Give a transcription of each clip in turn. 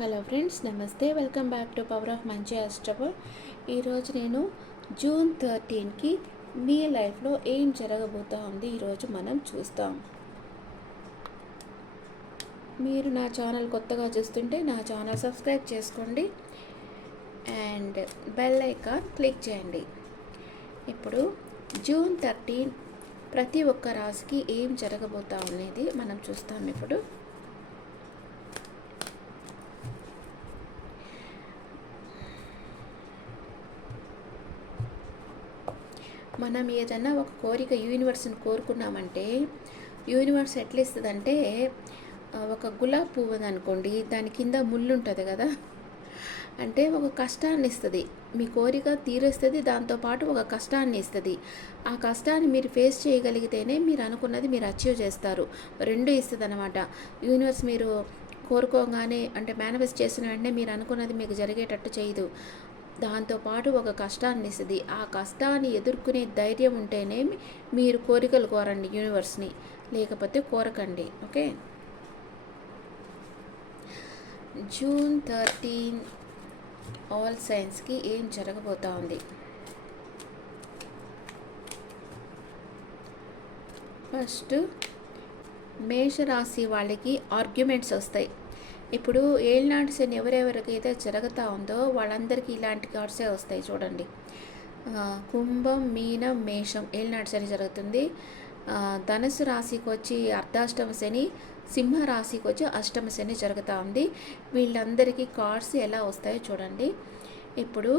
Hello friends, నమస్తే. Welcome back to power of మంచి అస్ట్రబుల్. ఈరోజు నేను జూన్ 13కి మీ లైఫ్లో ఏం జరగబోతా ఉంది ఈరోజు మనం చూస్తాం. మీరు నా ఛానల్ కొత్తగా చూస్తుంటే నా ఛానల్ సబ్స్క్రైబ్ చేసుకోండి అండ్ బెల్ ఐకాన్ క్లిక్ చేయండి. ఇప్పుడు జూన్ 13 ప్రతి ఒక్క రాశికి ఏం జరగబోతా అనేది మనం చూస్తాం. ఇప్పుడు మనం ఏదైనా ఒక కోరిక యూనివర్స్ని కోరుకున్నామంటే యూనివర్స్ ఎట్లా ఇస్తుందంటే, ఒక గులాబీ పువ్వు ఉందనుకోండి, దాని కింద ముళ్ళు ఉంటుంది కదా, అంటే ఒక కష్టాన్ని ఇస్తుంది. మీ కోరిక తీరుస్తుంది, దాంతోపాటు ఒక కష్టాన్ని ఇస్తుంది. ఆ కష్టాన్ని మీరు ఫేస్ చేయగలిగితేనే మీరు అనుకున్నది మీరు అచీవ్ చేస్తారు. రెండు ఇస్తుంది అనమాట యూనివర్స్. మీరు కోరుకోగానే అంటే మేనిఫెస్ట్ చేసిన వెంటనే మీరు అనుకున్నది మీకు జరిగేటట్టు చేయదు. దాంతోపాటు ఒక కష్టాన్ని ఇస్తుంది. ఆ కష్టాన్ని ఎదుర్కొనే ధైర్యం ఉంటేనే మీరు కోరికలు కోరండి యూనివర్స్ని, లేకపోతే కోరకండి. ఓకే. జూన్ 13 ఆల్ సైన్స్కి ఏం జరగబోతా ఉంది? ఫస్ట్ మేషరాశి వాళ్ళకి ఆర్గ్యుమెంట్స్ వస్తాయి. ఇప్పుడు ఏళ్ళనాటి శని ఎవరెవరికైతే జరుగుతూ ఉందో వాళ్ళందరికీ ఇలాంటి కార్డ్సే వస్తాయి. చూడండి, కుంభం, మీనం, మేషం ఏళ్ళనాటి శని జరుగుతుంది. ధనుసు రాశికి వచ్చి అర్ధాష్టమ శని, సింహ రాశికి వచ్చి అష్టమ శని జరుగుతూ ఉంది. వీళ్ళందరికీ కార్డ్స్ ఎలా వస్తాయో చూడండి. ఇప్పుడు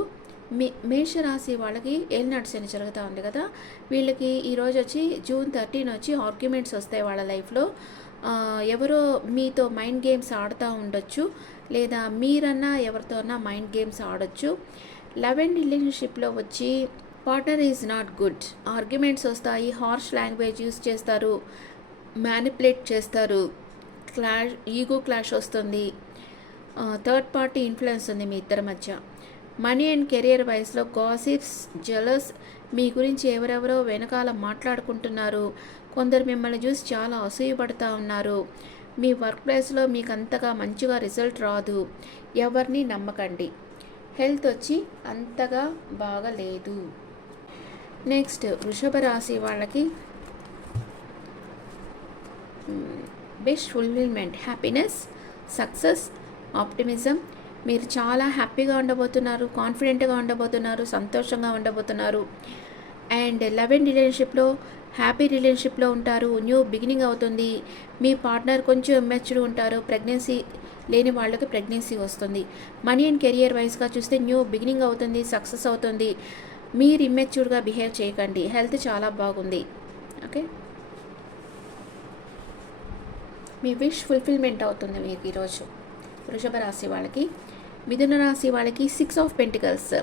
మేషరాశి వాళ్ళకి ఏళ్ళనాటి శని జరుగుతూ ఉంది కదా, వీళ్ళకి ఈరోజు వచ్చి జూన్ 13 వచ్చి ఆర్గ్యుమెంట్స్ వస్తాయి వాళ్ళ లైఫ్లో. ఎవరో మీతో మైండ్ గేమ్స్ ఆడుతూ ఉండొచ్చు, లేదా మీరన్నా ఎవరితోన్నా మైండ్ గేమ్స్ ఆడొచ్చు. లవ్ అండ్ రిలేషన్షిప్లో వచ్చి partner is not good, arguments వస్తాయి, హార్ష్ లాంగ్వేజ్ యూస్ చేస్తారు, మ్యానిపులేట్ చేస్తారు, ఈగో క్లాష్ వస్తుంది, థర్డ్ పార్టీ ఇన్ఫ్లుయెన్స్ ఉంది మీ ఇద్దరి మధ్య. మనీ అండ్ కెరియర్ వైజ్లో గాసిప్స్, జెలస్, మీ గురించి ఎవరెవరో వెనకాల మాట్లాడుకుంటున్నారు. కొందరు మిమ్మల్ని చూసి చాలా అసూయపడుతూ ఉన్నారు. మీ వర్క్ ప్లేస్లో మీకు అంతగా మంచిగా రిజల్ట్ రాదు. ఎవరిని నమ్మకండి. హెల్త్ వచ్చి అంతగా బాగలేదు. నెక్స్ట్ వృషభ రాశి వాళ్ళకి wish fulfilment, happiness, success, optimism. మీరు చాలా హ్యాపీగా ఉండబోతున్నారు, కాన్ఫిడెంట్గా ఉండబోతున్నారు, సంతోషంగా ఉండబోతున్నారు. అండ్ లవ్ అండ్ రిలేషన్షిప్లో హ్యాపీ రిలేషన్షిప్లో ఉంటారు. న్యూ బిగినింగ్ అవుతుంది. మీ పార్ట్నర్ కొంచెం మెచ్యూర్డ్ ఉంటారు. ప్రెగ్నెన్సీ లేని వాళ్ళకి ప్రెగ్నెన్సీ వస్తుంది. మనీ అండ్ కెరియర్ వైజ్గా చూస్తే న్యూ బిగినింగ్ అవుతుంది, సక్సెస్ అవుతుంది. మీరు ఇమ్మెచ్యూర్డ్గా బిహేవ్ చేయకండి. హెల్త్ చాలా బాగుంది. ఓకే, మీ విష్ ఫుల్ఫిల్మెంట్ అవుతుంది మీకు ఈరోజు వృషభ రాశి వాళ్ళకి. మిథున రాశి వాళ్ళకి 6 ఆఫ్ పెంటికల్స్.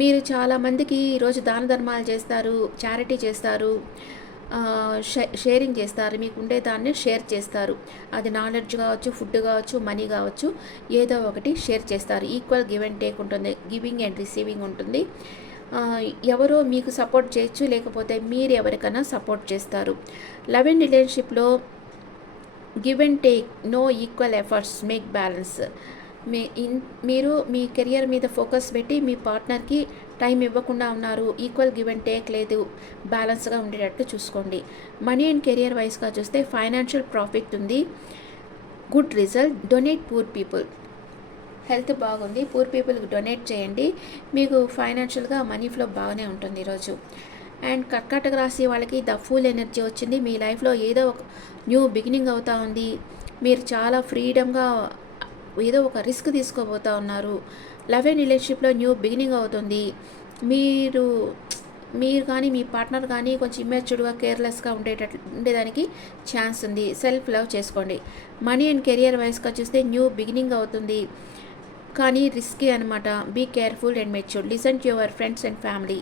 మీరు చాలామందికి ఈరోజు దాన ధర్మాలు చేస్తారు, చారిటీ చేస్తారు, షేరింగ్ చేస్తారు. మీకు ఉండే దాన్ని షేర్ చేస్తారు. అది నాలెడ్జ్ కావచ్చు, ఫుడ్ కావచ్చు, మనీ కావచ్చు, ఏదో ఒకటి షేర్ చేస్తారు. ఈక్వల్ గివ్ అండ్ టేక్ ఉంటుంది, గివింగ్ అండ్ రిసీవింగ్ ఉంటుంది. ఎవరో మీకు సపోర్ట్ చేయొచ్చు, లేకపోతే మీరు ఎవరికైనా సపోర్ట్ చేస్తారు. లవ్ అండ్ రిలేషన్షిప్లో give and take, no equal efforts make balance. మీరు మీ కెరియర్ మీద ఫోకస్ పెట్టి మీ పార్ట్నర్కి టైం ఇవ్వకుండా ఉన్నారు. ఈక్వల్ గివ్ అండ్ టేక్ లేదు, బ్యాలెన్స్గా ఉండేటట్టు చూసుకోండి. మనీ అండ్ కెరియర్ వైజ్గా చూస్తే ఫైనాన్షియల్ ప్రాఫిట్ ఉంది, good result. Donate poor people. Health బాగుంది, పూర్ పీపుల్కి డొనేట్ చేయండి. మీకు ఫైనాన్షియల్గా మనీ ఫ్లో బాగానే ఉంటుంది ఈరోజు. అండ్ కర్కాటక రాశి వాళ్ళకి ద ఫుల్ ఎనర్జీ వచ్చింది. మీ లైఫ్లో ఏదో ఒక న్యూ బిగినింగ్ అవుతూ ఉంది. మీరు చాలా ఫ్రీడమ్గా ఏదో ఒక రిస్క్ తీసుకోబోతూ ఉన్నారు. లవ్ అండ్ రిలేషన్షిప్లో న్యూ బిగినింగ్ అవుతుంది. మీరు కానీ మీ పార్ట్నర్ కానీ కొంచెం ఇమ్మెచ్యూర్డ్గా, కేర్లెస్గా ఉండేదానికి ఛాన్స్ ఉంది. సెల్ఫ్ లవ్ చేసుకోండి. మనీ అండ్ కెరియర్ వైజ్గా చూస్తే న్యూ బిగినింగ్ అవుతుంది, కానీ రిస్కీ అనమాట. Be careful and mature. Listen to your friends and family.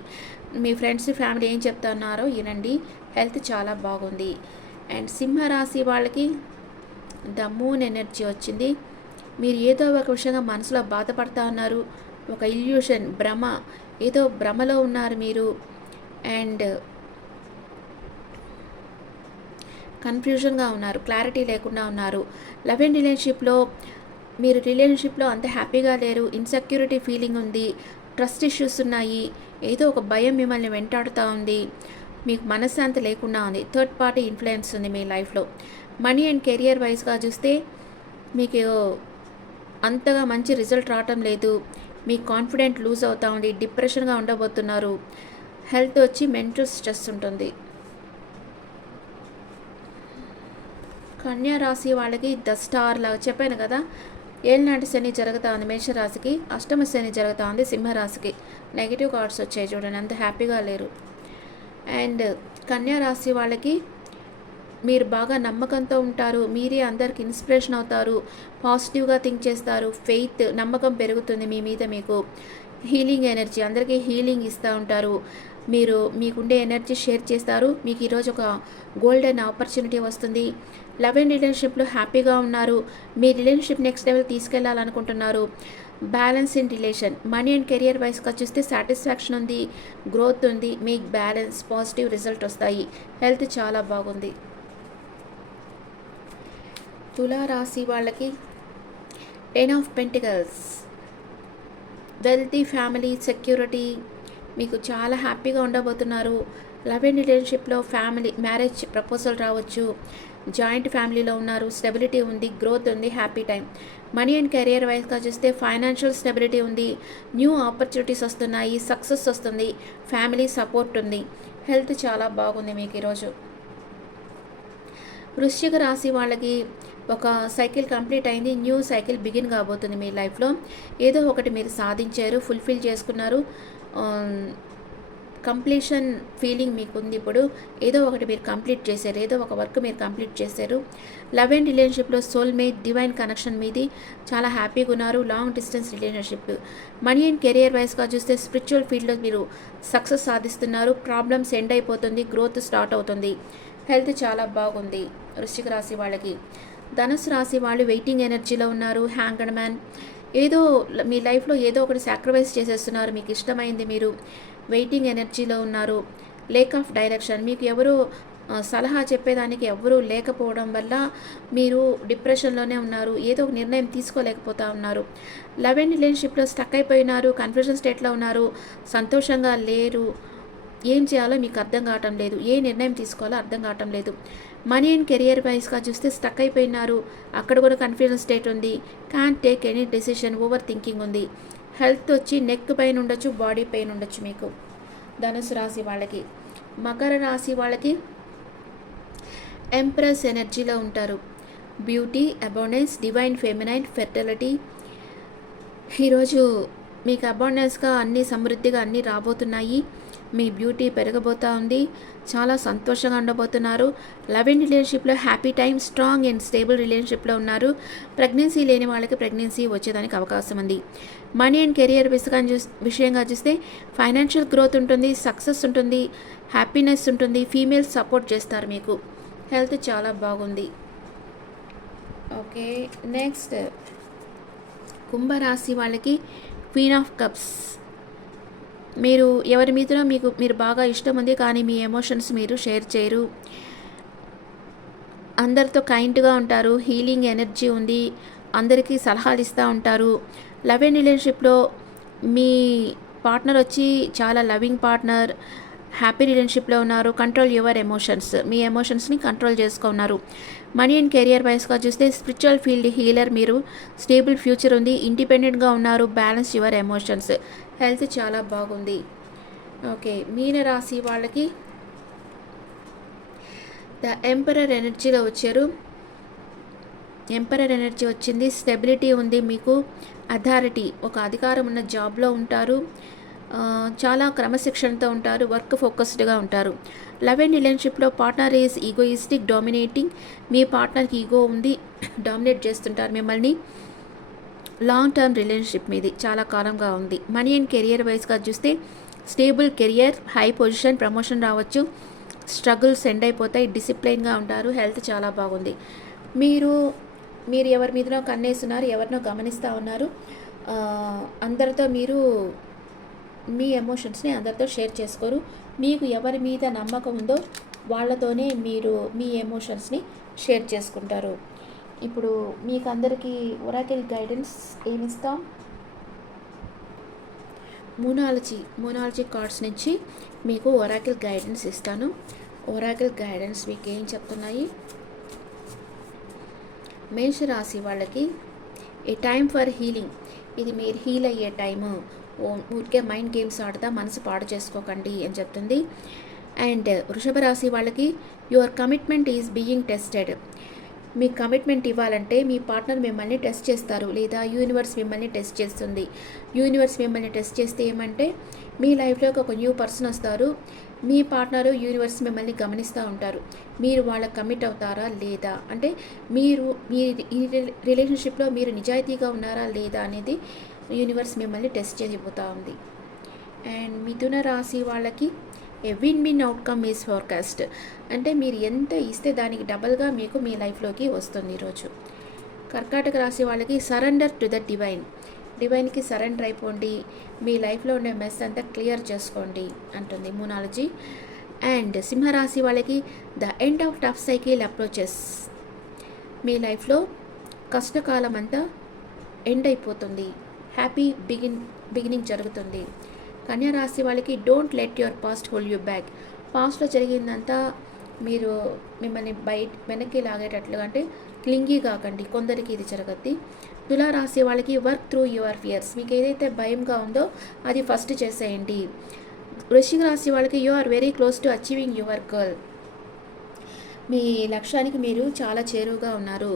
మీ ఫ్రెండ్స్, ఫ్యామిలీ ఏం చెప్తున్నారో వినండి. హెల్త్ చాలా బాగుంది. అండ్ సింహరాశి వాళ్ళకి ద మూన్ ఎనర్జీ వచ్చింది. మీరు ఏదో ఒక విషయంగా మనసులో బాధపడుతూ ఉన్నారు. ఒక ఇల్యూషన్, భ్రమ, ఏదో భ్రమలో ఉన్నారు మీరు. అండ్ కన్ఫ్యూజన్గా ఉన్నారు, క్లారిటీ లేకుండా ఉన్నారు. లవ్ అండ్ రిలేషన్షిప్లో మీరు రిలేషన్షిప్లో అంత హ్యాపీగా లేరు, ఇన్సెక్యూరిటీ ఫీలింగ్ ఉంది, ట్రస్ట్ ఇష్యూస్ ఉన్నాయి, ఏదో ఒక భయం మిమ్మల్ని వెంటాడుతూ ఉంది, మీకు మనశ్శాంతి లేకుండా ఉంది, థర్డ్ పార్టీ ఇన్ఫ్లుయెన్స్ ఉంది మీ లైఫ్లో. మనీ అండ్ కెరియర్ వైజ్గా చూస్తే మీకు అంతగా మంచి రిజల్ట్ రావటం లేదు, మీ కాన్ఫిడెంట్ లూజ్ అవుతూ ఉంది, డిప్రెషన్గా ఉండబోతున్నారు, హెల్త్ వచ్చి మెంటల్ స్ట్రెస్ ఉంటుంది. కన్యా రాశి వాళ్ళకి ద స్టార్ లాగా చెప్పాను కదా, ఏళ్ళనాటి శని జరుగుతూ ఉంది మేషరాశికి, అష్టమ శని జరుగుతూ ఉంది సింహరాశికి. నెగిటివ్ కార్డ్స్ వచ్చాయి చూడండి, అంత హ్యాపీగా లేరు. అండ్ కన్యా రాశి వాళ్ళకి మీరు బాగా నమ్మకంతో ఉంటారు, మీరే అందరికి ఇన్స్పిరేషన్ అవుతారు, పాజిటివ్గా థింక్ చేస్తారు, ఫెయిత్ నమ్మకం పెరుగుతుంది మీ మీద. మీకు హీలింగ్ ఎనర్జీ, అందరికీ హీలింగ్ ఇస్తూ ఉంటారు, మీరు మీకుండే ఎనర్జీ షేర్ చేస్తారు. మీకు ఈరోజు ఒక గోల్డెన్ ఆపర్చునిటీ వస్తుంది. లవ్ అండ్ రిలేషన్షిప్లో హ్యాపీగా ఉన్నారు, మీ రిలేషన్షిప్ నెక్స్ట్ లెవెల్ తీసుకెళ్లాలనుకుంటున్నారు. Balance in relation, money and career వైస్గా చూస్తే సాటిస్ఫాక్షన్ ఉంది, గ్రోత్ ఉంది, మీకు బ్యాలెన్స్ పాజిటివ్ రిజల్ట్ వస్తాయి. హెల్త్ చాలా బాగుంది. తులా రాశి వాళ్ళకి 10 of pentacles, wealthy, family, security, మీకు చాలా హ్యాపీగా ఉండబోతున్నారు. లవ్ అండ్ రిలేషన్షిప్లో ఫ్యామిలీ మ్యారేజ్ ప్రపోజల్ రావచ్చు, జాయింట్ ఫ్యామిలీలో ఉన్నారు, స్టెబిలిటీ ఉంది, గ్రోత్ ఉంది, happy time. Money and career వైజ్గా చూస్తే ఫైనాన్షియల్ స్టెబిలిటీ ఉంది, న్యూ ఆపర్చునిటీస్ వస్తున్నాయి, సక్సెస్ వస్తుంది, ఫ్యామిలీ సపోర్ట్ ఉంది, హెల్త్ చాలా బాగుంది మీకు ఈరోజు. వృశ్చిక రాశి వాళ్ళకి ఒక సైకిల్ కంప్లీట్ అయింది, న్యూ సైకిల్ బిగిన్ కాబోతుంది మీ లైఫ్లో. ఏదో ఒకటి మీరు సాధించారు, ఫుల్ఫిల్ చేసుకున్నారు, కంప్లీషన్ ఫీలింగ్ మీకు ఉంది. ఇప్పుడు ఏదో ఒకటి మీరు కంప్లీట్ చేశారు, ఏదో ఒక వర్క్ మీరు కంప్లీట్ చేశారు. లవ్ అండ్ రిలేషన్షిప్లో సోల్మేట్, డివైన్ కనెక్షన్ మీది, చాలా హ్యాపీగా ఉన్నారు. Long distance relationship. Money and career వైజ్గా చూస్తే స్పిరిచువల్ ఫీల్డ్లో మీరు సక్సెస్ సాధిస్తున్నారు, ప్రాబ్లమ్స్ ఎండ్ అయిపోతుంది, గ్రోత్ స్టార్ట్ అవుతుంది, హెల్త్ చాలా బాగుంది వృశ్చిక రాశి వాళ్ళకి. ధనుసు రాశి వాళ్ళు వెయిటింగ్ ఎనర్జీలో ఉన్నారు, హ్యాంగ్డ్ మ్యాన్, ఏదో మీ లైఫ్లో ఏదో ఒకటి సాక్రిఫైస్ చేసేస్తున్నారు, మీకు ఇష్టమైంది మీరు వెయిటింగ్ ఎనర్జీలో ఉన్నారు. లేక్ ఆఫ్ డైరెక్షన్, మీకు ఎవరు సలహా చెప్పేదానికి ఎవరూ లేకపోవడం వల్ల మీరు డిప్రెషన్లోనే ఉన్నారు, ఏదో ఒక నిర్ణయం తీసుకోలేకపోతా ఉన్నారు. లవ్ అండ్ రిలేషన్షిప్లో స్టక్ అయిపోయినారు, కన్ఫ్యూజన్ స్టేట్లో ఉన్నారు, సంతోషంగా లేరు, ఏం చేయాలో మీకు అర్థం కావటం లేదు, ఏ నిర్ణయం తీసుకోవాలో అర్థం కావటం లేదు. మనీ అండ్ కెరియర్ వైజ్గా చూస్తే స్టక్ అయిపోయినారు, అక్కడ కూడా కన్ఫ్యూజన్ స్టేట్ ఉంది, can take any decision, over thinking ఉంది. హెల్త్ వచ్చి నెక్ పెయిన్ ఉండొచ్చు, బాడీ పెయిన్ ఉండొచ్చు మీకు ధనుసు రాశి వాళ్ళకి. మకర రాశి వాళ్ళకి ఎంప్రెస్ ఎనర్జీలో ఉంటారు, beauty, abundance, divine feminine, fertility. ఈరోజు మీకు అబాండెన్స్గా అన్నీ సమృద్ధిగా అన్నీ రాబోతున్నాయి, మీ బ్యూటీ పెరగబోతూ ఉంది, చాలా సంతోషంగా ఉండబోతున్నారు. లవ్ అండ్ రిలేషన్షిప్లో happy time, strong and stable రిలేషన్షిప్లో ఉన్నారు. ప్రెగ్నెన్సీ లేని వాళ్ళకి ప్రెగ్నెన్సీ వచ్చేదానికి అవకాశం ఉంది. మనీ అండ్ కెరియర్ విషయంగా చూస్తే ఫైనాన్షియల్ గ్రోత్ ఉంటుంది, సక్సెస్ ఉంటుంది, హ్యాపీనెస్ ఉంటుంది, ఫీమేల్స్ సపోర్ట్ చేస్తారు మీకు. హెల్త్ చాలా బాగుంది. ఓకే, నెక్స్ట్ కుంభరాశి వాళ్ళకి క్వీన్ ఆఫ్ కప్స్, మీరు ఎవరి మీదనో మీరు బాగా ఇష్టం ఉంది, కానీ మీ ఎమోషన్స్ మీరు షేర్ చేయరు, అందరితో కైండ్గా ఉంటారు, హీలింగ్ ఎనర్జీ ఉంది, అందరికీ సలహాలు ఇస్తూ ఉంటారు. లవ్ అండ్ రిలేషన్షిప్లో మీ పార్ట్నర్ వచ్చి చాలా లవింగ్ పార్ట్నర్, హ్యాపీ రిలేషన్షిప్లో ఉన్నారు, కంట్రోల్ యువర్ ఎమోషన్స్, మీ ఎమోషన్స్ని కంట్రోల్ చేసుకున్నారు. మనీ అండ్ కెరియర్ వైస్గా చూస్తే స్పిరిచువల్ ఫీల్డ్ హీలర్, మీరు స్టేబుల్ ఫ్యూచర్ ఉంది, ఇండిపెండెంట్గా ఉన్నారు, బ్యాలెన్స్ యువర్ ఎమోషన్స్, హెల్త్ చాలా బాగుంది. ఓకే, మీన రాశి వాళ్ళకి ద ఎంపరర్ ఎనర్జీలో వచ్చారు, ఎంపరర్ ఎనర్జీ వచ్చింది, స్టెబిలిటీ ఉంది, మీకు అథారిటీ, ఒక అధికారం ఉన్న జాబ్లో ఉంటారు, చాలా క్రమశిక్షణతో ఉంటారు, వర్క్ ఫోకస్డ్గా ఉంటారు. లవ్ అండ్ రిలేషన్షిప్లో పార్ట్నర్ ఈజ్ ఈగోయిస్టిక్, డామినేటింగ్, మీ పార్ట్నర్కి ఈగో ఉంది, డామినేట్ చేస్తుంటారు మిమ్మల్ని. లాంగ్ టర్మ్ రిలేషన్షిప్ మీది చాలా కాలంగా ఉంది. మనీ అండ్ కెరియర్ వైజ్గా చూస్తే stable career, high position, promotion రావచ్చు, స్ట్రగుల్స్ ఎండ్ అయిపోతాయి, డిసిప్లైన్గా ఉంటారు, హెల్త్ చాలా బాగుంది. మీరు ఎవరి మీదనో కన్నేస్తున్నారు, ఎవరినో గమనిస్తూ ఉన్నారు, అందరితో మీరు మీ ఎమోషన్స్ని అందరితో షేర్ చేసుకోరు, మీకు ఎవరి మీద నమ్మకం ఉందో వాళ్ళతోనే మీరు మీ ఎమోషన్స్ని షేర్ చేసుకుంటారు. ఇప్పుడు మీకు అందరికీ ఒరాకిల్ గైడెన్స్ ఏమిస్తాం? మోనాలజీ కార్డ్స్ నుంచి మీకు ఒరాకిల్ గైడెన్స్ ఇస్తాను. ఒరాకిల్ గైడెన్స్ మీకు ఏం చెప్తున్నాయి? మేషరాశి వాళ్ళకి ఏ టైం ఫర్ హీలింగ్. ఇది మీరు హీల్ అయ్యే టైము. ఊరికే మైండ్ గేమ్స్ ఆడతా మనసు పాడు చేసుకోకండి అని చెప్తుంది. అండ్ వృషభ రాశి వాళ్ళకి your commitment is being tested. Me commitment ఇవ్వాలంటే మీ పార్ట్నర్ మిమ్మల్ని టెస్ట్ చేస్తారు, లేదా యూనివర్స్ మిమ్మల్ని టెస్ట్ చేస్తుంది. యూనివర్స్ మిమ్మల్ని టెస్ట్ చేస్తే ఏమంటే మీ లైఫ్లోకి ఒక న్యూ పర్సన్ వస్తారు. మీ పార్ట్నరు యూనివర్స్ మిమ్మల్ని గమనిస్తూ ఉంటారు. మీరు వాళ్ళకి కమిట్ అవుతారా లేదా, అంటే మీరు మీ ఈ రిలేషన్షిప్లో మీరు నిజాయితీగా ఉన్నారా లేదా అనేది యూనివర్స్ మిమ్మల్ని టెస్ట్ చేయబోతూ ఉంది. అండ్ మిథున రాశి వాళ్ళకి a win win outcome is forecast. అంటే మీరు ఎంత ఇస్తే దానికి డబల్గా మీకు మీ లైఫ్లోకి వస్తుంది ఈరోజు. కర్కాటక రాశి వాళ్ళకి సరెండర్ టు ద డివైన్కి సరెండర్ అయిపోండి, మీ లైఫ్లో ఉండే మెస్ అంతా క్లియర్ చేసుకోండి అంటుంది మోనాలజీ. అండ్ సింహరాశి వాళ్ళకి the end of tough cycle approaches. మీ లైఫ్లో కష్టకాలం అంతా ఎండ్ అయిపోతుంది, హ్యాపీ బిగినింగ్ జరుగుతుంది. కన్యా రాశి వాళ్ళకి don't let your past hold you back. పాస్ట్లో జరిగిందంతా మీరు మిమ్మల్ని వెనక్కి లాగేటట్లుగా, అంటే క్లింగీ కాకండి, కొందరికి ఇది జరగద్ది. తులారాశి వాళ్ళకి వర్క్ త్రూ యువర్ ఫియర్స్. మీకు ఏదైతే భయంగా ఉందో అది ఫస్ట్ చేసేయండి. వృశ్చిక రాశి వాళ్ళకి you are very close to achieving your goal. మీ లక్ష్యానికి మీరు చాలా చేరువుగా ఉన్నారు.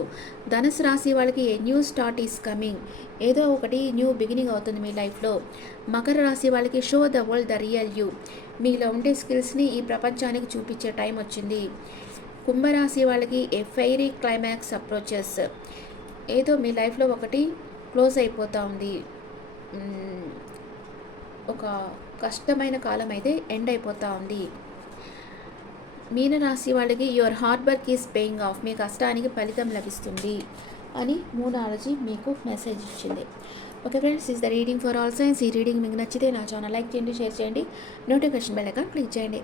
ధనుసు రాశి వాళ్ళకి a new start is coming. ఏదో ఒకటి న్యూ బిగినింగ్ అవుతుంది మీ లైఫ్లో. మకర రాశి వాళ్ళకి show the world the real you. మీలో ఉండే స్కిల్స్ని ఈ ప్రపంచానికి చూపించే టైం వచ్చింది. కుంభరాశి వాళ్ళకి ఏ ఫైరీ క్లైమాక్స్ అప్రోచెస్. ఏదో మీ లైఫ్లో ఒకటి క్లోజ్ అయిపోతూ ఉంది, ఒక కష్టమైన కాలం అయితే ఎండ్ అయిపోతూ ఉంది. మీనరాశి వాళ్ళకి your hard work is paying off. మీ కష్టానికి ఫలితం లభిస్తుంది అని మోనాలజీ మీకు మెసేజ్ ఇచ్చింది. Okay friends, is the reading for all signs. ఈ రీడింగ్ మీకు నచ్చితే నా ఛానల్ లైక్ చేయండి, షేర్ చేయండి, నోటిఫికేషన్ బెల్ ఐకాన్ క్లిక్ చేయండి.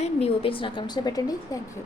అండ్ మీ ఒపీనియన్స్ నా కమెంట్స్లో పెట్టండి. Thank you.